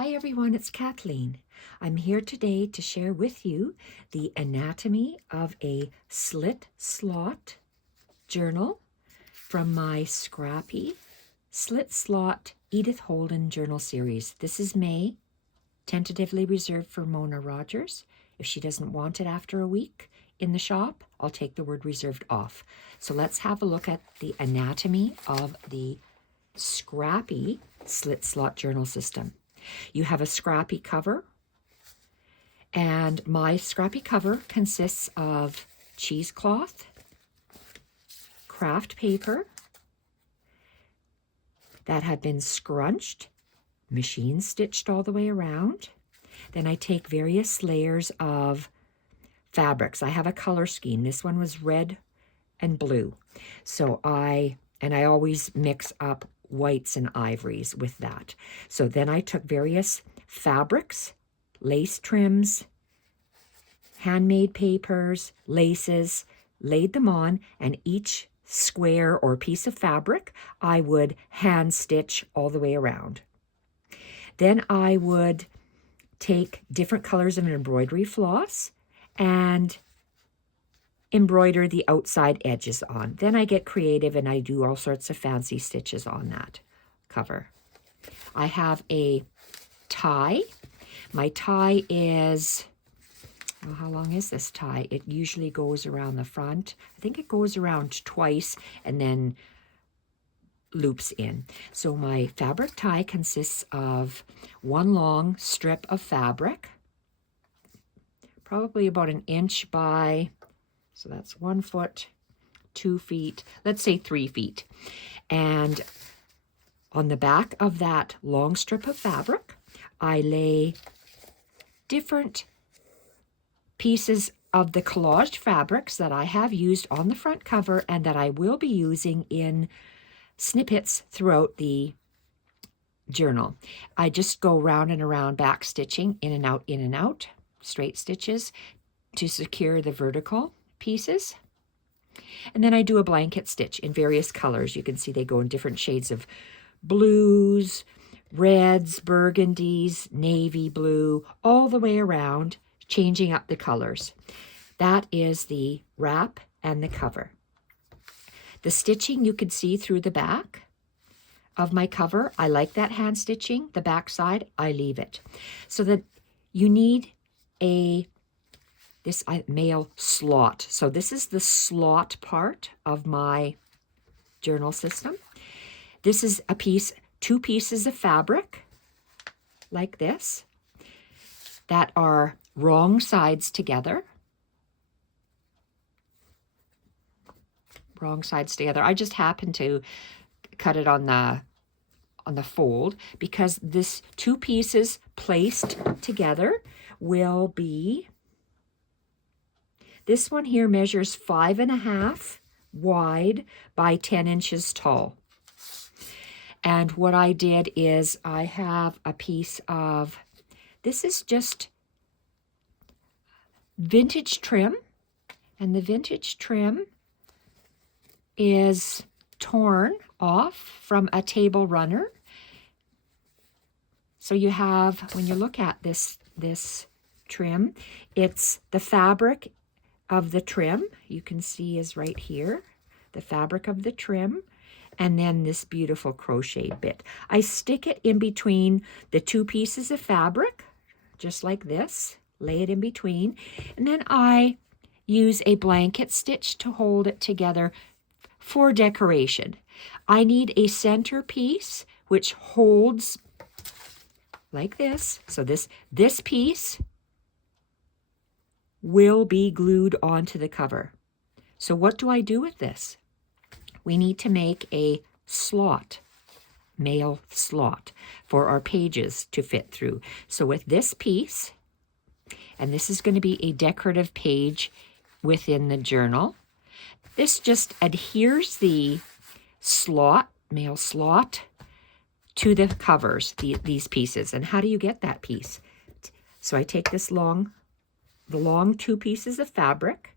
Hi everyone, it's Kathleen. I'm here today to share with you the anatomy of a slit slot journal from my Scrappy Slit Slot Edith Holden journal series. This is May, tentatively reserved for Mona Rogers. If she doesn't want it after a week in the shop, I'll take the word reserved off. So let's have a look at the anatomy of the Scrappy Slit Slot journal system. You have a scrappy cover, and my scrappy cover consists of cheesecloth, craft paper that have been scrunched, machine stitched all the way around. Then I take various layers of fabrics. I have a color scheme. This one was red and blue. So I always mix up whites and ivories with that. So then I took various fabrics, lace trims, handmade papers, laces, laid them on, and each square or piece of fabric I would hand stitch all the way around. Then I would take different colors of embroidery floss and embroider the outside edges on. Then I get creative and I do all sorts of fancy stitches on that cover. I have a tie. My tie is, well, how long is this tie? It usually goes around the front. I think it goes around twice and then loops in. So my fabric tie consists of one long strip of fabric, probably about an inch by, so that's 1 foot, 2 feet, let's say 3 feet. And on the back of that long strip of fabric, I lay different pieces of the collaged fabrics that I have used on the front cover and that I will be using in snippets throughout the journal. I just go round and around back stitching, in and out, straight stitches to secure the vertical pieces. And then I do a blanket stitch in various colors. You can see they go in different shades of blues, reds, burgundies, navy blue, all the way around, changing up the colors. That is the wrap and the cover. The stitching you can see through the back of my cover. I like that hand stitching. The back side, I leave it. So that you need this mail slot. So this is the slot part of my journal system. This is a piece, 2 pieces of fabric like this that are wrong sides together. Wrong sides together. I just happen to cut it on the fold because this 2 pieces placed together will be, this one here measures 5.5 wide by 10 inches tall. And what I did is I have a piece of, this is just vintage trim, and the vintage trim is torn off from a table runner. So you have, when you look at this trim, it's the fabric of the trim, you can see is right here, the fabric of the trim, and then this beautiful crocheted bit. I stick it in between the 2 pieces of fabric, just like this, lay it in between, and then I use a blanket stitch to hold it together for decoration. I need a center piece which holds like this. So this piece will be glued onto the cover. So what do I do with this? We need to make a slot, mail slot, for our pages to fit through. So with this piece, and this is going to be a decorative page within the journal, this just adheres the slot, mail slot, to the covers, these pieces. And how do you get that piece? So I take this the long 2 pieces of fabric,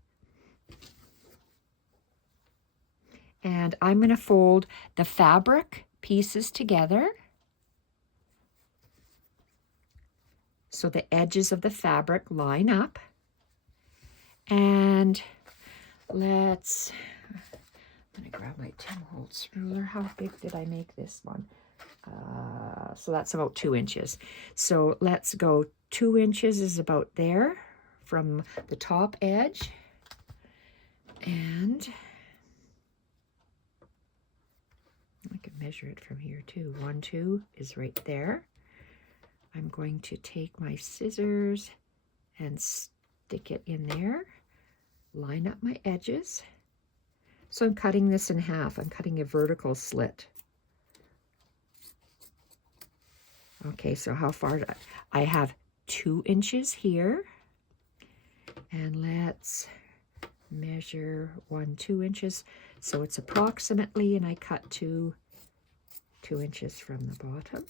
and I'm going to fold the fabric pieces together so the edges of the fabric line up. And I'm gonna grab my Tim Holtz ruler. How big did I make this one? So that's about 2 inches. So let's go 2 inches is about there from the top edge. And I can measure it from here too. 1, 2 is right there. I'm going to take my scissors and stick it in there, line up my edges. So I'm cutting this in half. I'm cutting a vertical slit. Okay, so how far I have 2 inches here. And let's measure 1, 2 inches. So it's approximately, and I cut 2 inches from the bottom.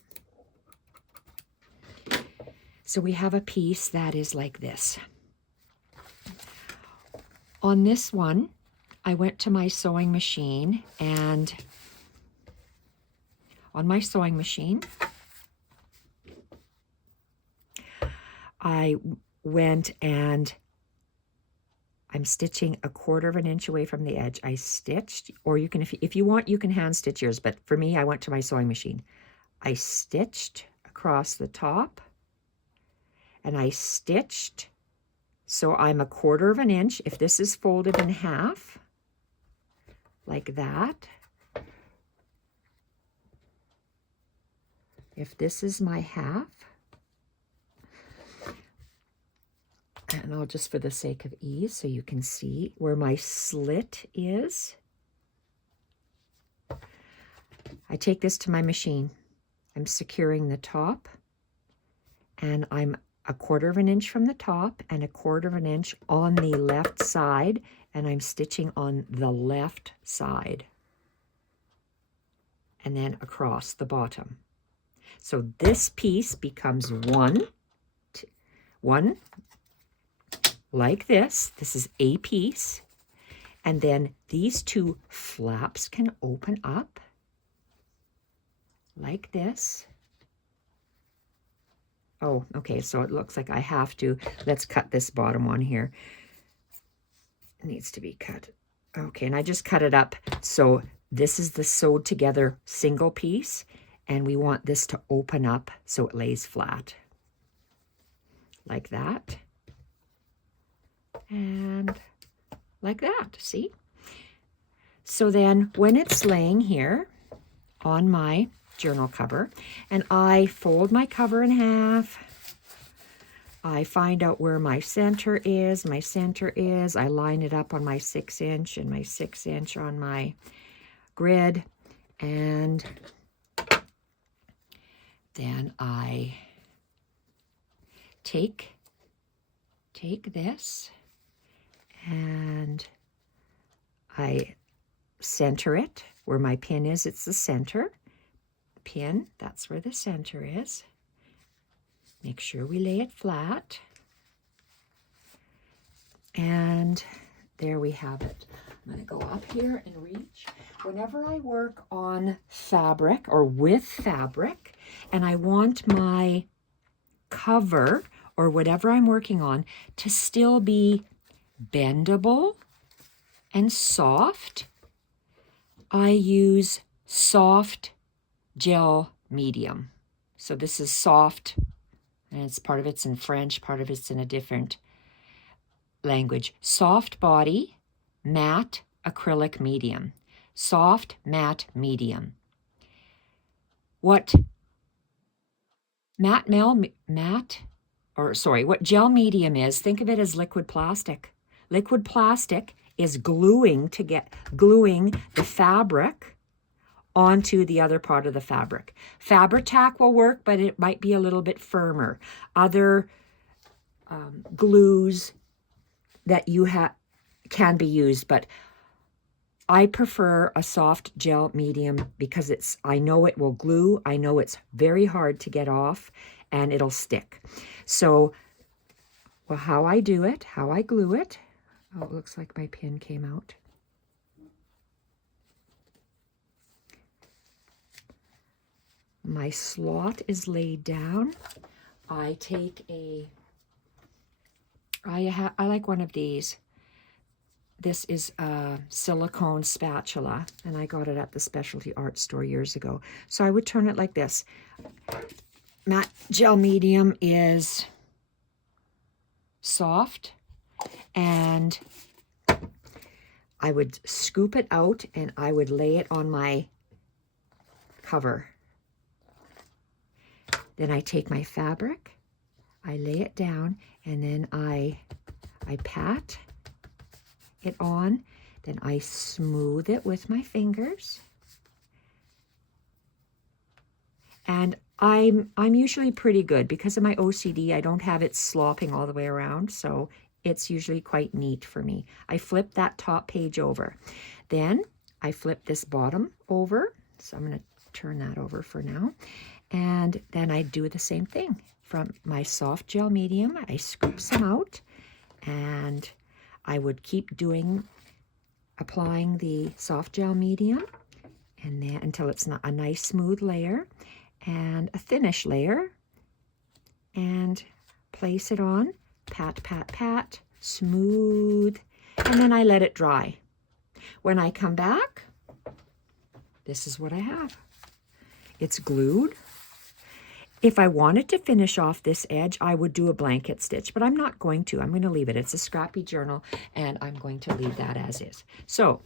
So we have a piece that is like this. On this one, I went to my sewing machine, and on my sewing machine, I went and I'm stitching 1/4 of an inch away from the edge. I stitched, or you can, if you want, you can hand stitch yours, but for me, I went to my sewing machine. I stitched across the top, and I stitched, so I'm 1/4 of an inch. If this is folded in half, like that, if this is my half, and I'll just, for the sake of ease, so you can see where my slit is, I take this to my machine. I'm securing the top, and I'm 1/4 of an inch from the top and 1/4 of an inch on the left side, and I'm stitching on the left side and then across the bottom. So this piece becomes one like this. This is a piece. And then these 2 flaps can open up like this. Oh, okay, so it looks like I have to, let's cut this bottom one here. It needs to be cut. Okay, and I just cut it up. So this is the sewed together single piece, and we want this to open up so it lays flat. Like that. And like that, see? So then when it's laying here on my journal cover, and I fold my cover in half, I find out where my center is. I line it up on my 6 inch and my 6 inch on my grid, and then I take this and I center it where my pin is. It's the center pin. That's where the center is. Make sure we lay it flat. And there we have it. I'm going to go up here and reach. Whenever I work on fabric or with fabric, and I want my cover or whatever I'm working on to still be bendable and soft, I use soft gel medium. So this is soft, and it's part of it's in French, part of it's in a different language. Soft body, matte acrylic medium. Soft matte medium. What what gel medium is, think of it as liquid plastic. Liquid plastic is gluing the fabric onto the other part of the fabric. Fabric tack will work, but it might be a little bit firmer. Other glues that you have can be used, but I prefer a soft gel medium because I know it will glue. I know it's very hard to get off, and it'll stick. So, well, how I do it, how I glue it. Oh, it looks like my pin came out. My slot is laid down. I take I like one of these. This is a silicone spatula, and I got it at the specialty art store years ago. So I would turn it like this. Matte gel medium is soft, and I would scoop it out and I would lay it on my cover. Then I take my fabric, I lay it down, and then I pat it on, then I smooth it with my fingers. And I'm usually pretty good because of my OCD. I don't have it slopping all the way around, so it's usually quite neat for me. I flip that top page over. Then I flip this bottom over. So I'm going to turn that over for now. And then I do the same thing. From my soft gel medium, I scoop some out, and I would keep applying the soft gel medium, and then until it's not a nice smooth layer and a thinnish layer, and place it on, pat, pat, pat, smooth, and then I let it dry. When I come back, this is what I have. It's glued. If I wanted to finish off this edge, I would do a blanket stitch, but I'm not going to. I'm going to leave it. It's a scrappy journal, and I'm going to leave that as is. So,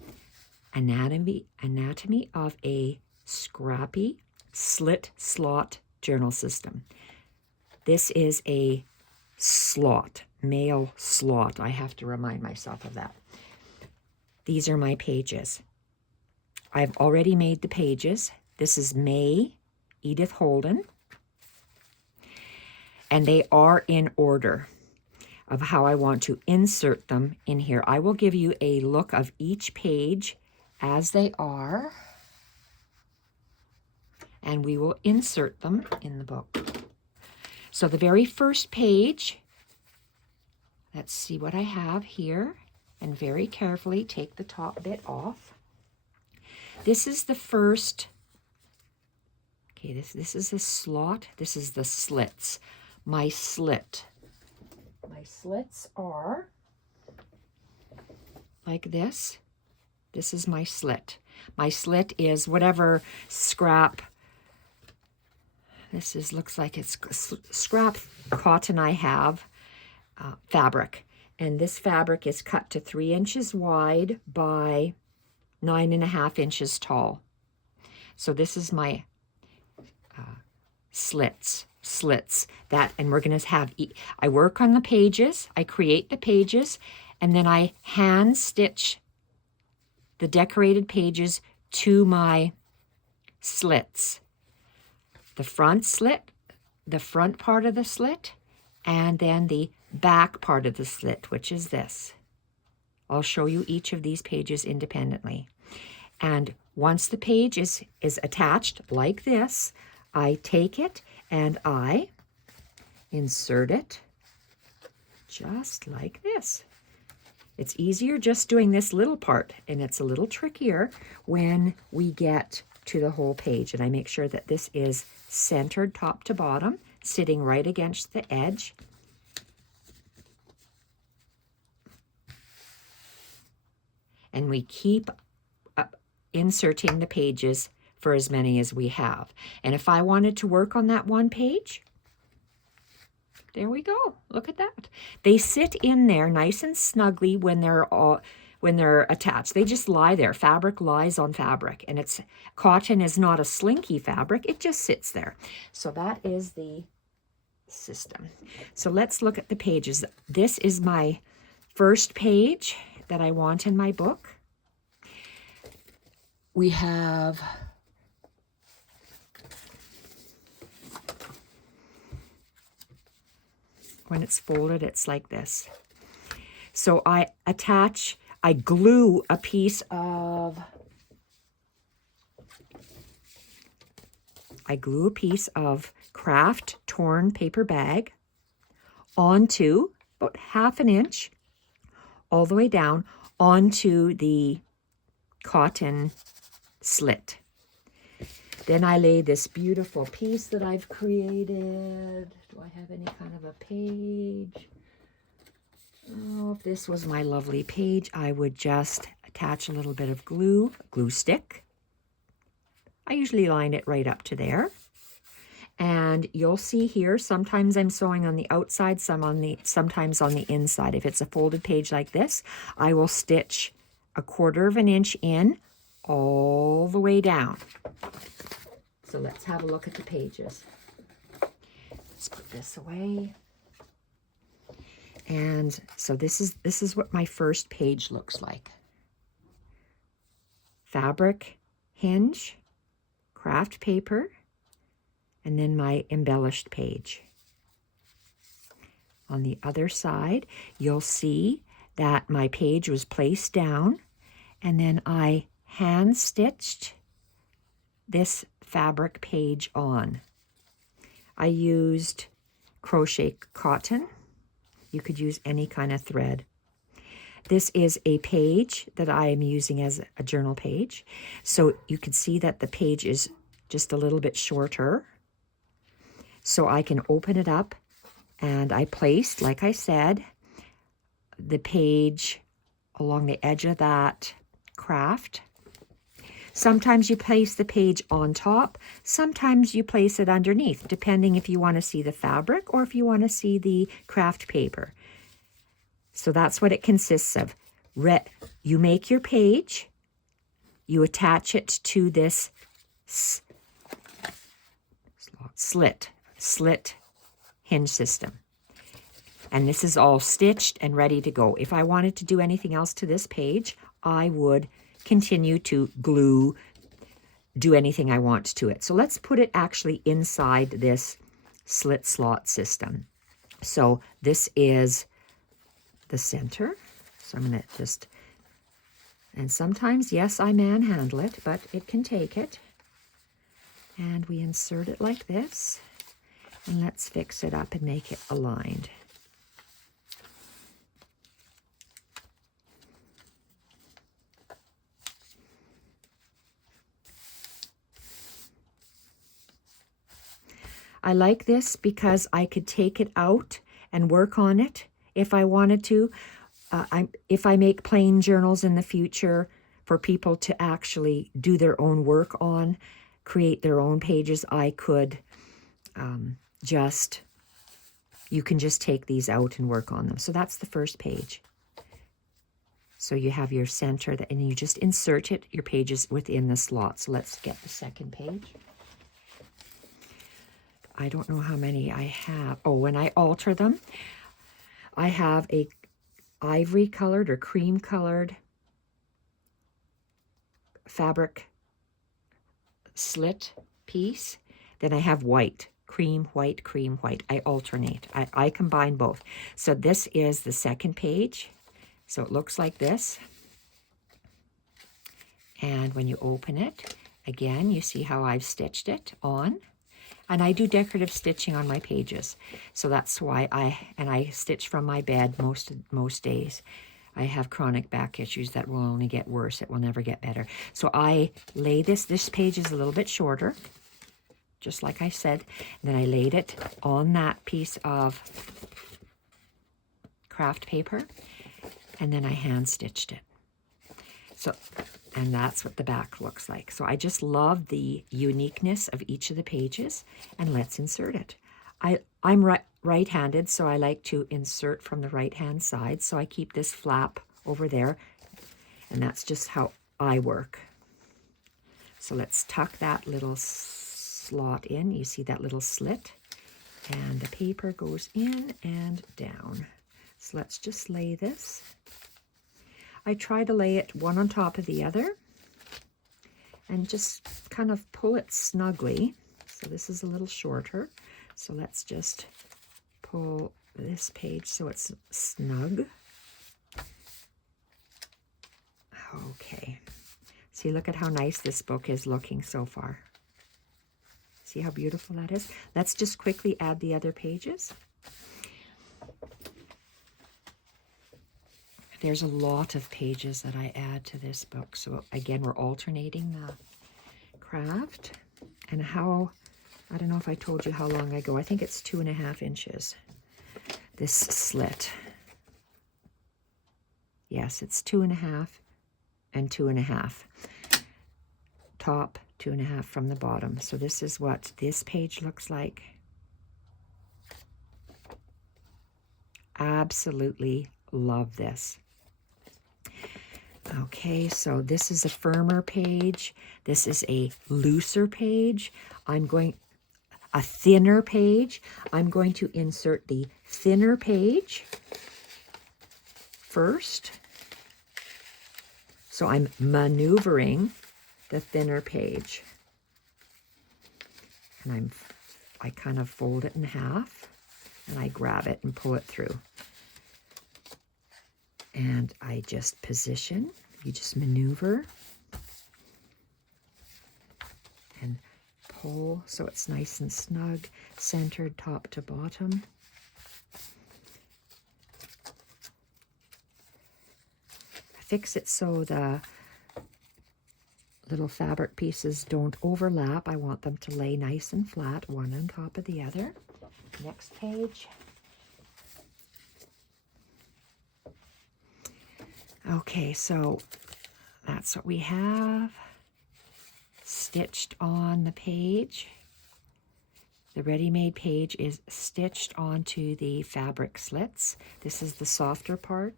anatomy of a scrappy slit slot journal system. This is a slot, male slot. I have to remind myself of that. These are my pages. I've already made the pages. This is May, Edith Holden. And they are in order of how I want to insert them in here. I will give you a look of each page as they are, and we will insert them in the book. So the very first page, let's see what I have here, and very carefully take the top bit off. This is the first, okay, this is the slot, this is the slits. My slits are like this. This is my slit. My slit is whatever scrap, looks like it's scrap cotton I have, fabric. And this fabric is cut to 3 inches wide by 9.5 inches tall. So this is my slits that, and we're going to have, I work on the pages, I create the pages, and then I hand stitch the decorated pages to my slits. The front slit, the front part of the slit, and then the back part of the slit, which is this. I'll show you each of these pages independently. And once the page is attached like this, I take it and I insert it just like this. It's easier just doing this little part, and it's a little trickier when we get to the whole page. And I make sure that this is centered top to bottom, sitting right against the edge. And we keep inserting the pages for as many as we have. And if I wanted to work on that one page, there we go. Look at that. They sit in there nice and snugly when they're attached. They just lie there. Fabric lies on fabric, and it's cotton is not a slinky fabric. It just sits there. So that is the system. So let's look at the pages. This is my first page that I want in my book. We have when it's folded, it's like this. So I glue a piece of craft torn paper bag onto about 1/2 inch all the way down onto the cotton slit. Then I lay this beautiful piece that I've created. Do I have any kind of a page? Oh, if this was my lovely page, I would just attach a little bit of glue stick. I usually line it right up to there. And you'll see here, sometimes I'm sewing on the outside, sometimes on the inside. If it's a folded page like this, I will stitch 1/4 of an inch in all the way down. So let's have a look at the pages. Let's put this away. And so this is what my first page looks like. Fabric hinge, craft paper, and then my embellished page. On the other side, you'll see that my page was placed down, and then I hand stitched this fabric page on. I used crochet cotton. You could use any kind of thread. This is a page that I am using as a journal page. So you can see that the page is just a little bit shorter. So I can open it up, and I placed, like I said, the page along the edge of that craft. Sometimes you place the page on top, sometimes you place it underneath, depending if you want to see the fabric or if you want to see the craft paper. So that's what it consists of. You make your page, you attach it to this slit hinge system. And this is all stitched and ready to go. If I wanted to do anything else to this page, I would continue to glue, do anything I want to it. So let's put it actually inside this slit slot system. So this is the center. So I'm going to just, and sometimes, yes, I manhandle it, but it can take it. And we insert it like this. And let's fix it up and make it aligned. I like this because I could take it out and work on it if I wanted to. If I make plain journals in the future for people to actually do their own work on, create their own pages, I could you can just take these out and work on them. So that's the first page. So you have your center, and you just insert it, your pages within the slot. So let's get the second page. I don't know how many I have. Oh, when I alter them, I have a ivory colored or cream colored fabric slit piece. Then I have white, cream, white, cream, white. I alternate. I combine both. So this is the second page. So it looks like this. And when you open it, again, you see how I've stitched it on. And I do decorative stitching on my pages. So that's why I stitch from my bed most days. I have chronic back issues that will only get worse. It will never get better. So I lay this page is a little bit shorter, just like I said. And then I laid it on that piece of craft paper, and then I hand stitched it. So, and that's what the back looks like. So I just love the uniqueness of each of the pages, and let's insert it. I'm right-handed, so I like to insert from the right-hand side. So I keep this flap over there, and that's just how I work. So let's tuck that little slot in. You see that little slit, and the paper goes in and down. So let's just lay this. I try to lay it one on top of the other and just kind of pull it snugly. So this is a little shorter. So let's just pull this page so it's snug. Okay. See, look at how nice this book is looking so far. See how beautiful that is? Let's just quickly add the other pages. There's a lot of pages that I add to this book. So again, we're alternating the craft. And how I don't know if I told you how long I go. I think it's 2.5 inches. This slit. Yes, it's 2.5 and 2.5. Top, 2.5 from the bottom. So this is what this page looks like. Absolutely love this. Okay, so this is a firmer page. This is a looser page. A thinner page. I'm going to insert the thinner page first. So I'm maneuvering the thinner page. And I kind of fold it in half and I grab it and pull it through. And I just position, you just maneuver and pull so it's nice and snug, centered top to bottom. Fix it so the little fabric pieces don't overlap. I want them to lay nice and flat, one on top of the other. Next page. Okay, so that's what we have stitched on the page. The ready-made page is stitched onto the fabric slits. This is the softer part,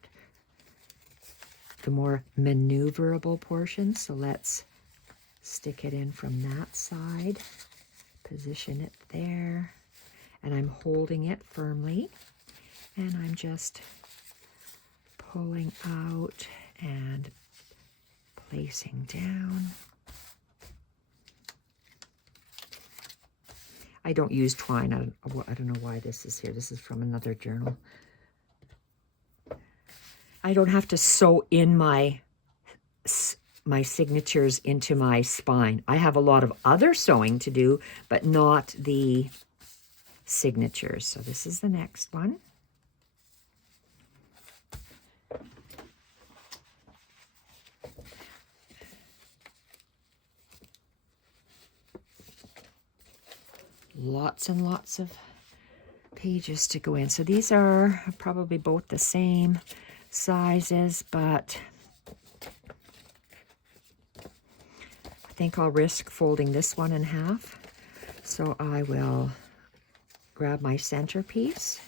the more maneuverable portion. So let's stick it in from that side, position it there, and I'm holding it firmly, and I'm just pulling out and placing down. I don't use twine. I don't know why this is here. This is from another journal. I don't have to sew in my signatures into my spine. I have a lot of other sewing to do, but not the signatures. So this is the next one. Lots and lots of pages to go in. So these are probably both the same sizes, but I think I'll risk folding this one in half. So I will grab my centerpiece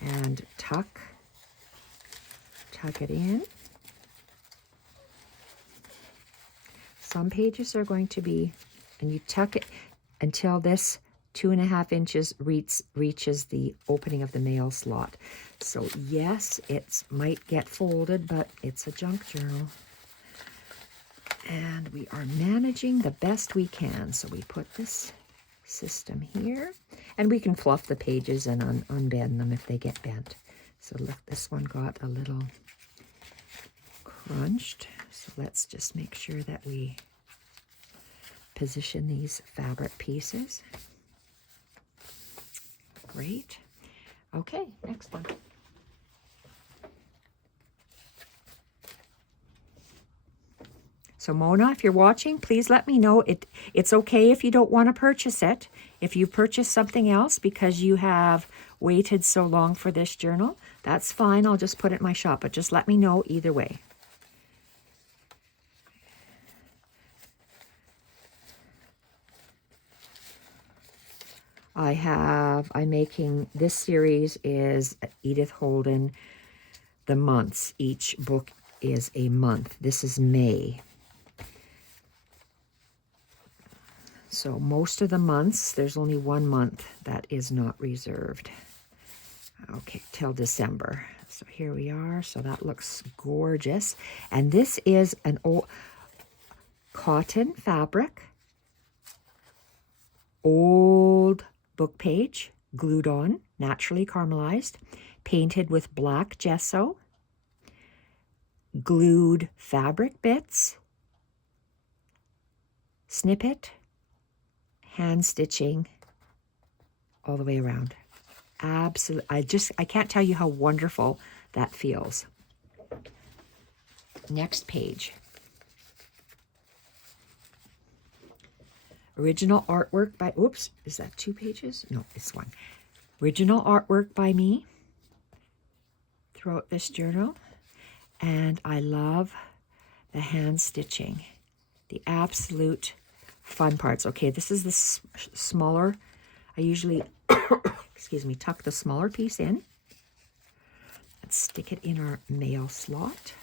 and tuck it in. Some pages are going to be, and you tuck it until this 2.5 inches reaches the opening of the mail slot. So yes, it might get folded, but it's a junk journal. And we are managing the best we can. So we put this system here, and we can fluff the pages and unbend them if they get bent. So look, this one got a little crunched. So let's just make sure that we position these fabric pieces. Great. Okay, next one. So Mona, if you're watching, please let me know. It's okay if you don't want to purchase it. If you purchase something else because you have waited so long for this journal, that's fine. I'll just put it in my shop, but just let me know either way. I'm making, this series is Edith Holden, the months. Each book is a month. This is May. So most of the months, there's only one month that is not reserved. Okay, till December. So here we are. So that looks gorgeous. And this is an old cotton fabric, old book page, glued on, naturally caramelized, painted with black gesso, glued fabric bits, snippet, hand stitching all the way around. Absolutely, I can't tell you how wonderful that feels. Next page. Original artwork by, oops, is that 2 pages? No, it's 1. Original artwork by me throughout this journal. And I love the hand stitching, the absolute fun parts. Okay, this is the smaller. I usually, excuse me, tuck the smaller piece in and stick it in our mail slot.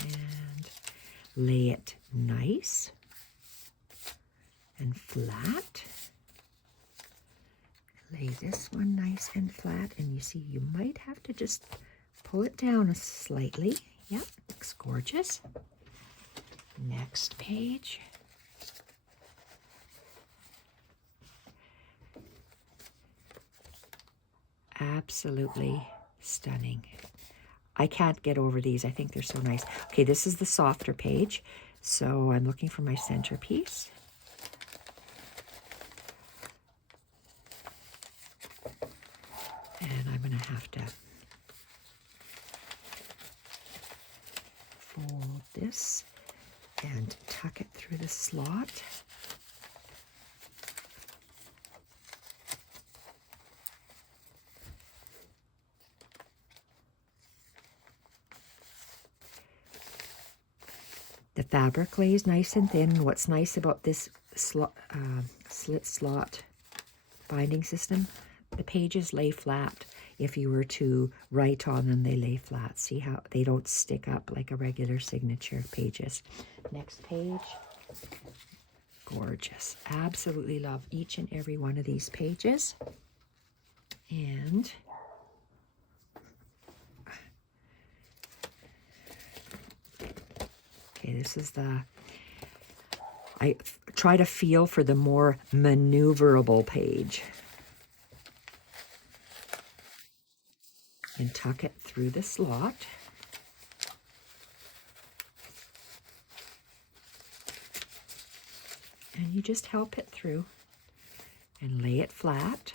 And lay it nice and flat. Lay this one nice and flat, and you see you might have to just pull it down slightly. Yep, looks gorgeous. Next page. Absolutely stunning. I can't get over these. I think they're so nice. Okay, this is the softer page. So I'm looking for my centerpiece. And I'm going to have to fold this and tuck it through the slot. The fabric lays nice and thin. What's nice about this slit slot binding system, the pages lay flat. If you were to write on them, they lay flat. See how they don't stick up like a regular signature pages. Next page. Gorgeous. Absolutely love each and every one of these pages. And okay, this is the, I try to feel for the more maneuverable page. And tuck it through the slot. And you just help it through and lay it flat.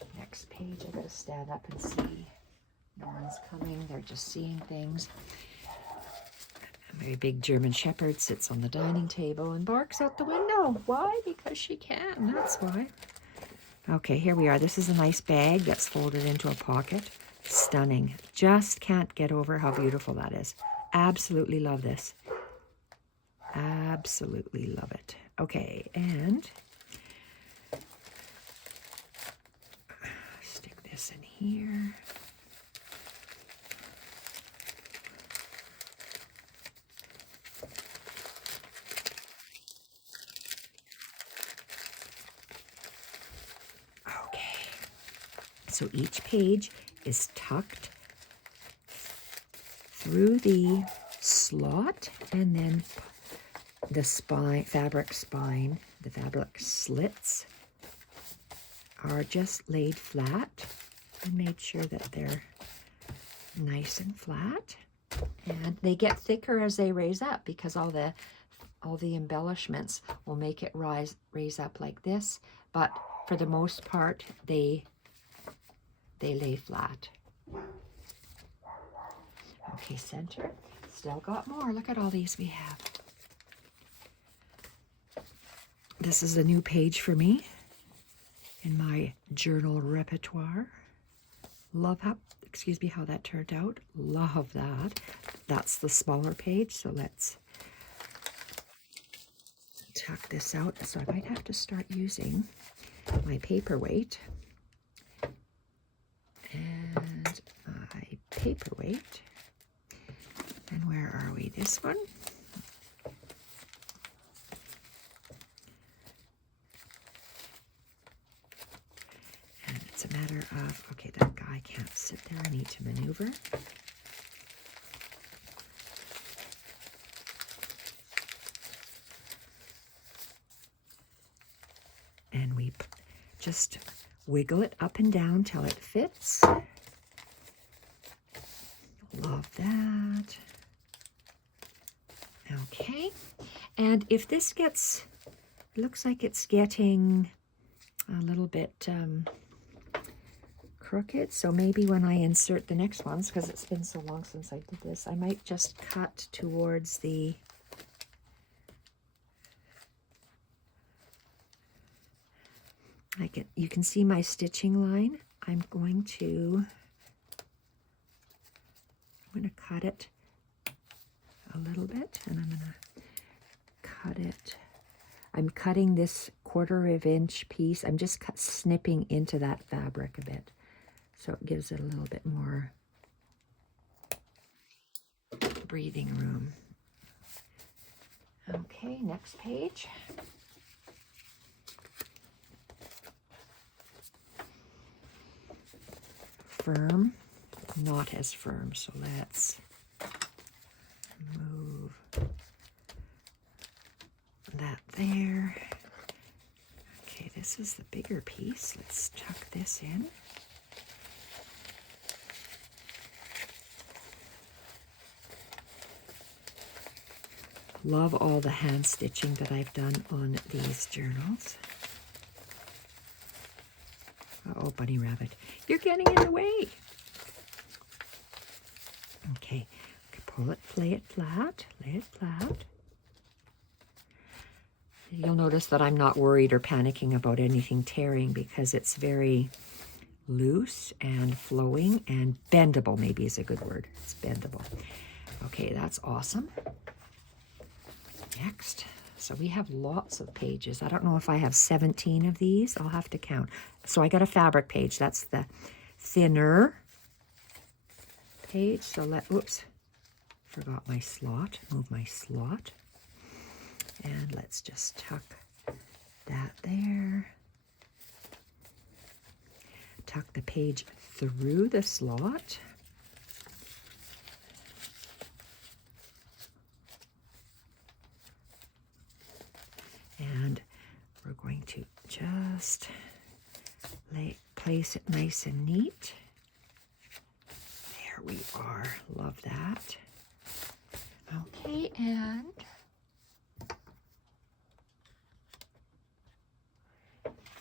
And next page, I gotta stand up and see. No one's coming, they're just seeing things. A very big German Shepherd sits on the dining table and barks out the window. Why? Because she can, that's why. Okay, here we are. This is a nice bag that's folded into a pocket. Stunning. Just can't get over how beautiful that is. Absolutely love this. Absolutely love it. Okay, and stick this in here. So each page is tucked through the slot, and then the fabric spine, the fabric slits are just laid flat and made sure that they're nice and flat. And they get thicker as they raise up because all the embellishments will make it raise up like this. But for the most part, they lay flat. Okay, center. Still got more. Look at all these we have. This is a new page for me in my journal repertoire. Love how, excuse me, how that turned out. Love that. That's the smaller page, so let's tuck this out. So I might have to start using my paperweight. And my paperweight. And where are we? This one? And it's a matter of, okay, that guy can't sit there. I need to maneuver. And we just wiggle it up and down till it fits. Love that. Okay. And if this gets It looks like it's getting a little bit crooked, so maybe when I insert the next ones, because it's been so long since I did this, I might just cut towards the you can see my stitching line. I'm going to cut it a little bit, and I'm going to cut it. I'm cutting this 1/4 inch piece. I'm just snipping into that fabric a bit, so it gives it a little bit more breathing room. Okay, next page. Firm, not as firm, so let's move that there. Okay, this is the bigger piece. Let's tuck this in. Love all the hand stitching that I've done on these journals. Uh-oh, bunny rabbit. You're getting in the way. Okay, pull it, lay it flat, lay it flat. You'll notice that I'm not worried or panicking about anything tearing because it's very loose and flowing and bendable, maybe is a good word. It's bendable. Okay, that's awesome. Next, so we have lots of pages. I don't know if I have 17 of these. I'll have to count. So I got a fabric page. That's the thinner page. So oops, forgot my slot. Move my slot. And let's just tuck that there. Tuck the page through the slot. And we're going to just place it nice and neat. There we are. Love that. Okay, and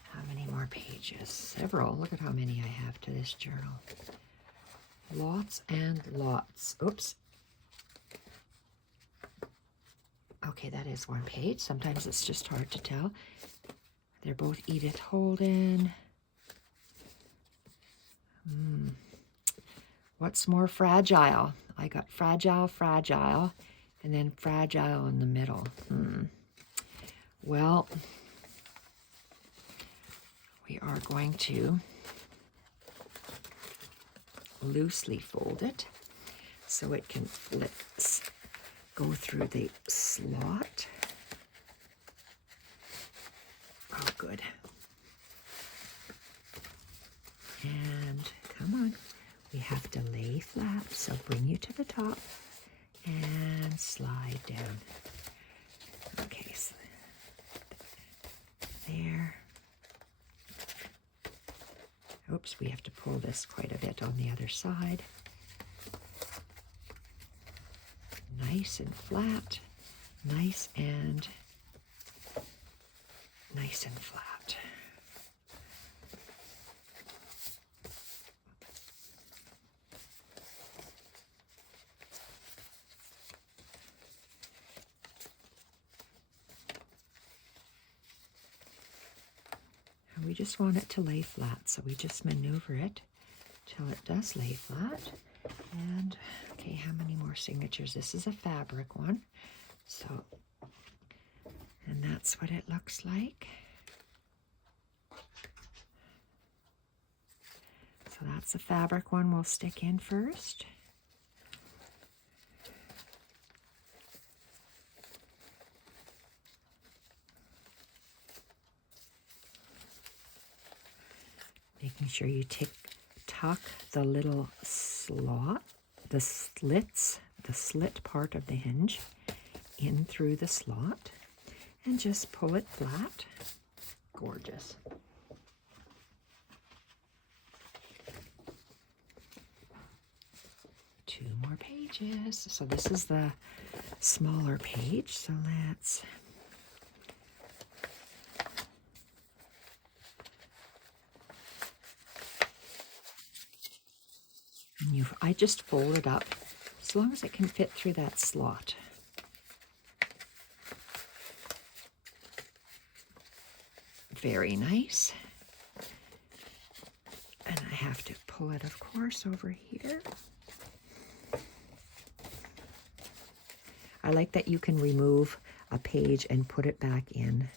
how many more pages? Several. Look at how many I have to this journal. Lots and lots. Oops. Okay, that is one page. Sometimes it's just hard to tell. They're both Edith Holden. What's more fragile? I got fragile, fragile, and then fragile in the middle. Well, we are going to loosely fold it so it can go through the slot. Oh, good. And come on, we have to lay flat, so bring you to the top and slide down. Okay, so there. Oops, we have to pull this quite a bit on the other side. Nice and flat, nice and flat. And we just want it to lay flat, so we just maneuver it till it does lay flat. And okay, how many more signatures? This is a fabric one, so, and that's what it looks like. So that's the fabric one we'll stick in first. Making sure you tuck the little slot, the slits, the slit part of the hinge in through the slot and just pull it flat. Gorgeous. Two more pages. So this is the smaller page. So let's I just fold it up as long as it can fit through that slot. Very nice. And I have to pull it, of course, over here. I like that you can remove a page and put it back in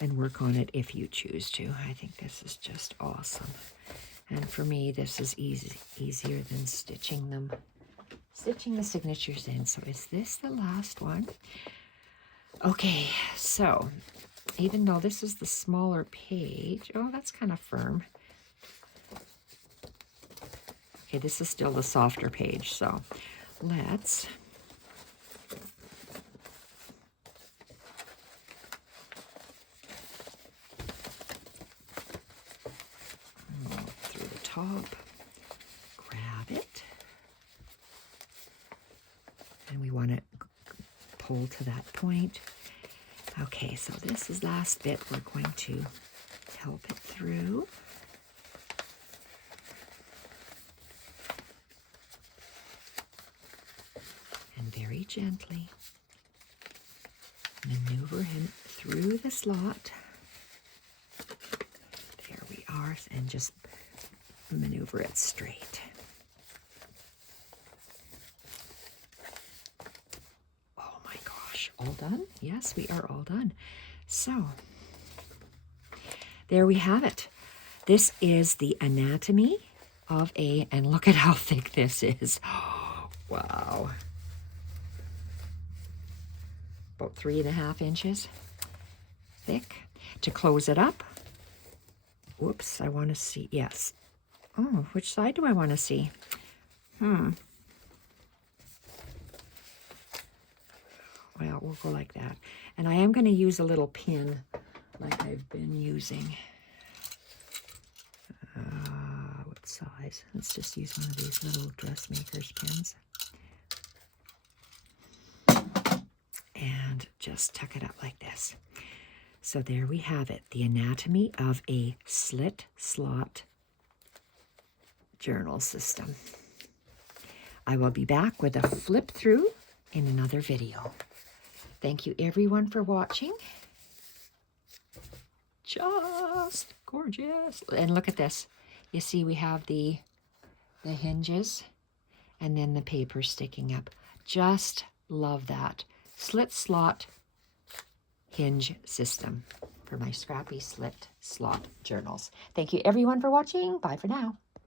and work on it if you choose to. I think this is just awesome. And for me, this is easier than stitching the signatures in. So is this the last one? Okay, so even though this is the smaller page, oh, that's kind of firm. Okay, this is still the softer page, so let's through the top, grab it, and we want to pull to that point. Okay, so this is last bit. We're going to help it through. And very gently maneuver him through the slot. There we are, and just maneuver it straight. Oh my gosh, all done? Yes, we are all done. So, there we have it. This is the anatomy of and look at how thick this is. Wow. About 3.5 inches thick. To close it up, whoops, I want to see, yes. Oh, which side do I want to see? Well, we'll go like that. And I am going to use a little pin like I've been using. What size? Let's just use one of these little dressmaker's pins. And just tuck it up like this. So there we have it, the anatomy of a slit slot journal system. I will be back with a flip through in another video. Thank you everyone for watching. Just gorgeous. And look at this. You see we have the hinges and then the paper sticking up. Just love that. Slit slot hinge system for my Scrappy Slit slot journals. Thank you everyone for watching. Bye for now.